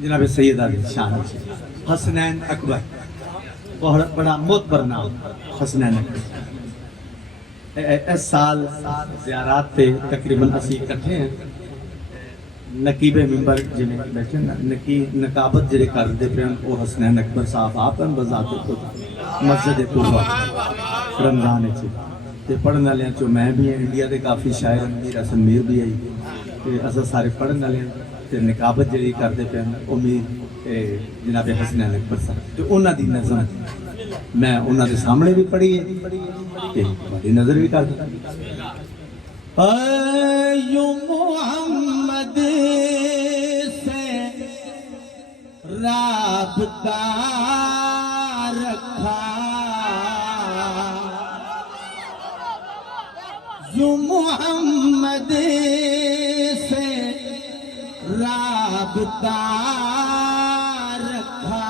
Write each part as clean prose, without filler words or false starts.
जनाब सैयद अली शान हसनैन अकबर, बहुत बड़ा मोतबर नाम हसनैन अकबर। इस साल ज़ियारत पे तकरीबन असी इकट्ठे हैं। नकीबे मिंबर जिन्हें बैठे नकाबत जिहड़े करते पे वो हसनैन अकबर साहब आप हैं बजाते खुद मस्जिद तूबा रमजान ते पढ़न वाले चो मैं भी हाँ। इंडिया के काफ़ी शायर मीर हसन मीर भी आई तो अस सारे पढ़न वाले ते निकाबत जी करते पे उमीर जनाब हसनैन अकबर साहब तो उन्होंने नज़म मैं उन्होंने सामने भी पढ़ी है बड़ी नज़र भी कर मोहम्मद से राबता रखा जो मोहम्मद से राबता रखा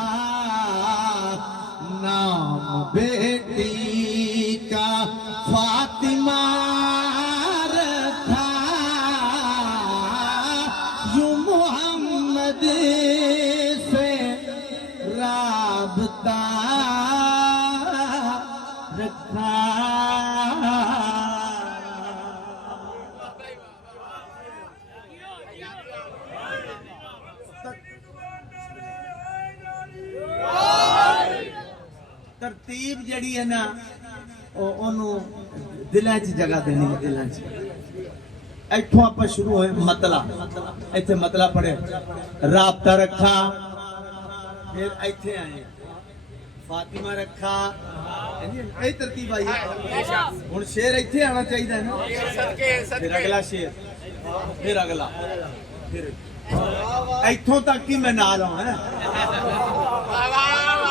नाम बेटी का फातिमा रखा जो मोहम्मद से राबता रखा। तरतीब जड़ी है ना दिलों च जगह देनी है दिलों च। इथों आप शुरू होए मतला इथे मतला पढ़े राबता रखा फिर इथे आए फातिमा रखा यही तरतीब आई है। हुण शेर इथे आना चाहिए ना फिर अगला शेर फिर अगला फिर इथों तक ही मैं नाल आना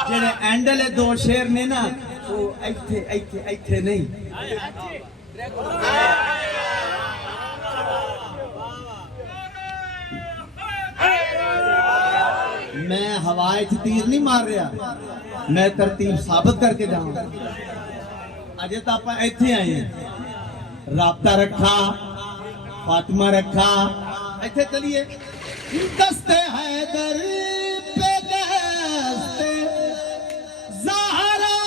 जेडे एंडले दो शेर ने ना वो इथे इथे इथे नहीं मैं हवाए च तीर नहीं मार रहा मैं तरतीब साबित करके जाऊंगा। अजे तो आप इथे आए हैं राबता रखा फातिमा रखा इथे चलिए दस्ते हैदर पे दस्ते ज़हरा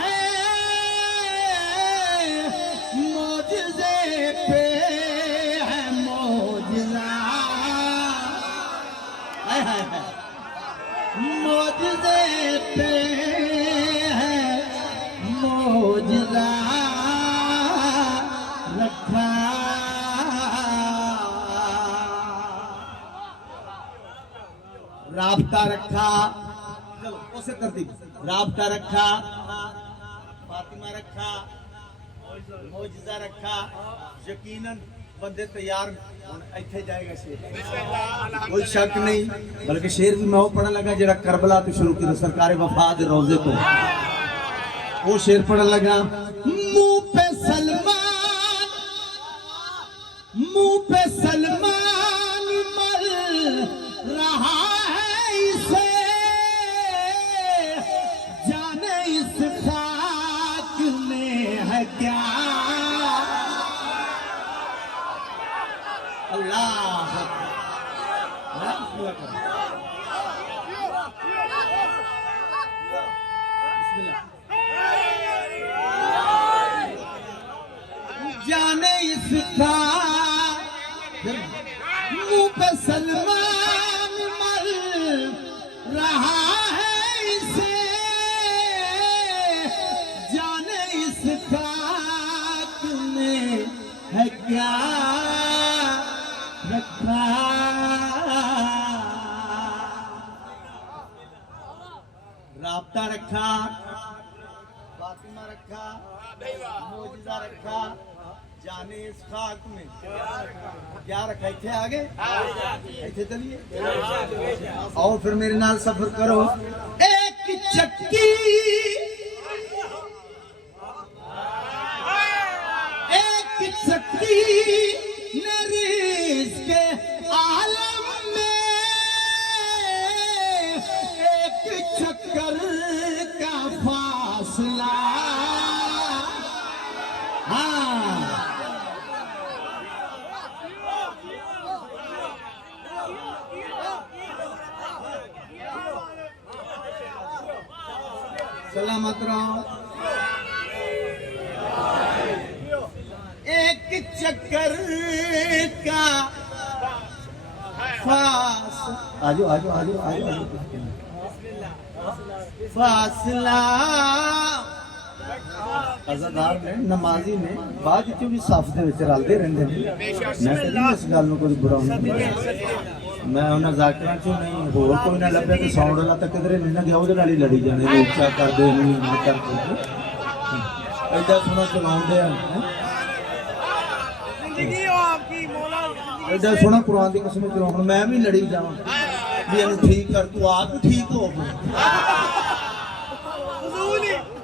है मौजज़े पे है मौजज़ा मौजज़े पे है मौजज़ा रखा राबता रखा चलो उसे तरतीब राबता रखा फातिमा रखा मौजज़ा रखा यकीनन बंदे तैयार इथे जाएगा शेर कोई शक नहीं बल्कि शेर भी मैं वो पढ़न लगा जरा करबला तो शुरू किया सरकार वफाद रोजे तो वो शेर पढ़न लगा मुंह पे सलमान मर रहा है इसे जाने इस खाक में है क्या अल्लाह जाने इसका मुंह पे सलमान मर रहा है इसे जाने इस खाक में है क्या रखा। राबता रखा फातिमा रखा मौजज़ा रखा जाने इस खाक में क्या रखा इथे आगे इथे चलिए और फिर मेरे नाल सफर करो एक चक्की के आलम में एक चक्कर का फासला सलामत रहो। एक चक्कर का आजो आजो आजो आजो आजो फासला अज़ादार ने नमाजी ने बाद विच भी साफ दे विच रलदे रहंदे ने। मैं कदी इस गल नूं कोई बुरा नहीं, मैं उन्हां ज़ाकिरां चों नहीं, होर कोई ना लभे तो साउंड वाला तां किधरे नहीं ना गया, उहदे नाल ही लड़ी जाने ऊंचा कर दे नहीं कर दे ऐदा सोना चलाउंदे आ जिंदगी ओ आपकी मौला ऐदा सोना कुरान दी कसम चलाउण मैं भी लड़ी जावां भी इहनूं ठीक कर तू आप ठीक हो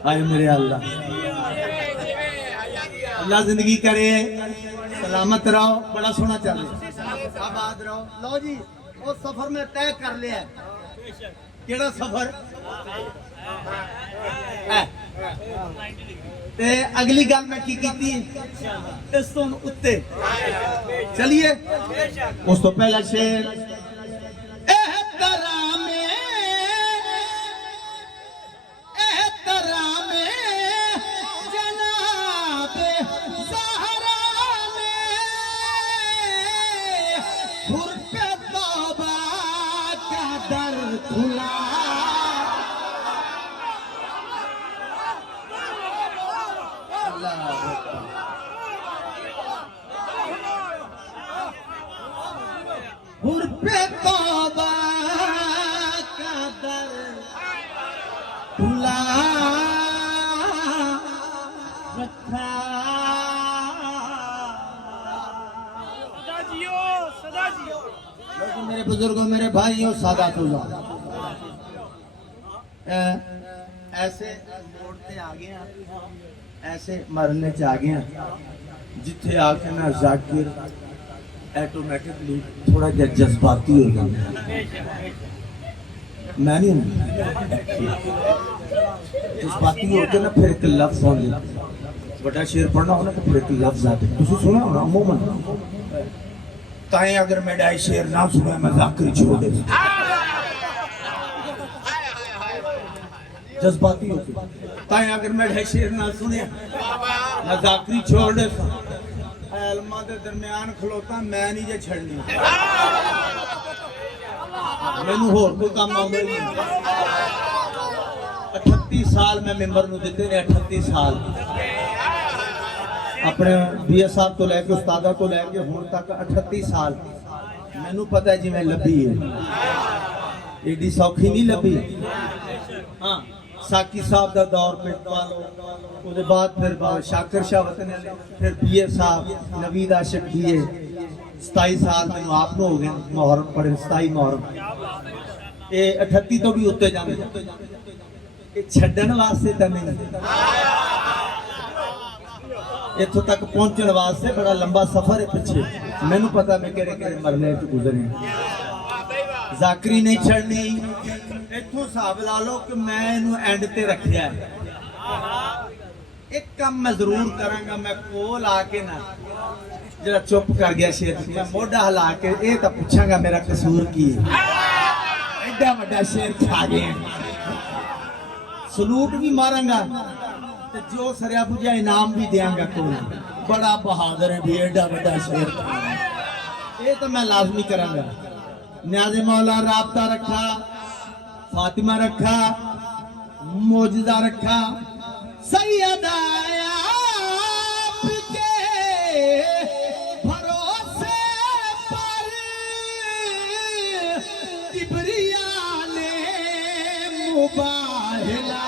आए मेरे अल्लाह। अल्लाह जिंदगी करे, सलामत रहो, बड़ा सोना चल आबाद रहो। लो जी वो सफर में तय कर लिया, केड़ा सफर ते अगली गल मैं की कीती इस तो उत्ते चलिए। उस तो पहला शेर पे तौबा का दर खुला रखा। सदा जियो मेरे बुजुर्गों, मेरे भाइयों, सादातुल्लाह, ऐसे मोड़ते आ गए, ऐसे मरने च आ गए जिथे आके ना जाकिर ऑटोमेटिकली थोड़ा जहा जज्बाती हो जाता। मैं नहीं जज्बाती होते ना फिर एक लफ्ज होंगे, बड़ा शेर पढ़ना हो ना तो फिर एक लफ्ज आते। तुम सुना होना अमूमन ताए अगर मैं डाई शेर ना सुना मैं जाकिर छोड़ दे जज्बाती होते। ताए अगर मैं डाई शेर ना सुने मैं जाकिर छोड़ दे अलमा के दरम्यान खलोता मैं नहीं जे छड़नी मैनू होर कोई काम आउंदा नहीं। 38 साल मैं मेंबर नूं दित्ते ने, 38 साल अपने बीए साहब तो लैके उस्तादा तो लैके हुण तक 38 साल मैनू पता है जिवें लभी है, एडी सौखी नहीं लभी। हाँ साकी साहब का दौर पे पालो, उसके बाद फिर शाकिर शाह वतन वाले, फिर बीए साहब नवीद आशिक बीए 27 साल मैनू आप हो गए मुहर्रम पढ़े 27 मुहर्रम। ये 38 तो भी उत्ते जाने छड्डण वास्ते तो नहीं, इत्थों तक पहुंचने वास्ते बड़ा लंबा सफर है पीछे। मैनू पता मैं केड़े केड़े मरने च गुजरे। जाकरी नहीं छड़नी, इत्थों हिसाब ला लो कि मैं इनू एंड ते रखिया है। एक काम मैं जरूर करांगा, मैं कोल आके ना जरा चुप कर गया शेर, मैं मोढ़ा हिला के ये तो पूछांगा मेरा कसूर की है। एडा वड्डा शेर खा गए, सलूट भी मारांगा तो जो सरिया बुझा इनाम भी देंगा। कोल बड़ा बहादुर है भी, एडा वड्डा शेर ये तो मैं लाजमी करांगा। न्याज़े मौला राबता रखा, फातिमा रखा, मौजूदा रखा, सैयदा आपके भरोसे पर किबरिया ने मुबाहिला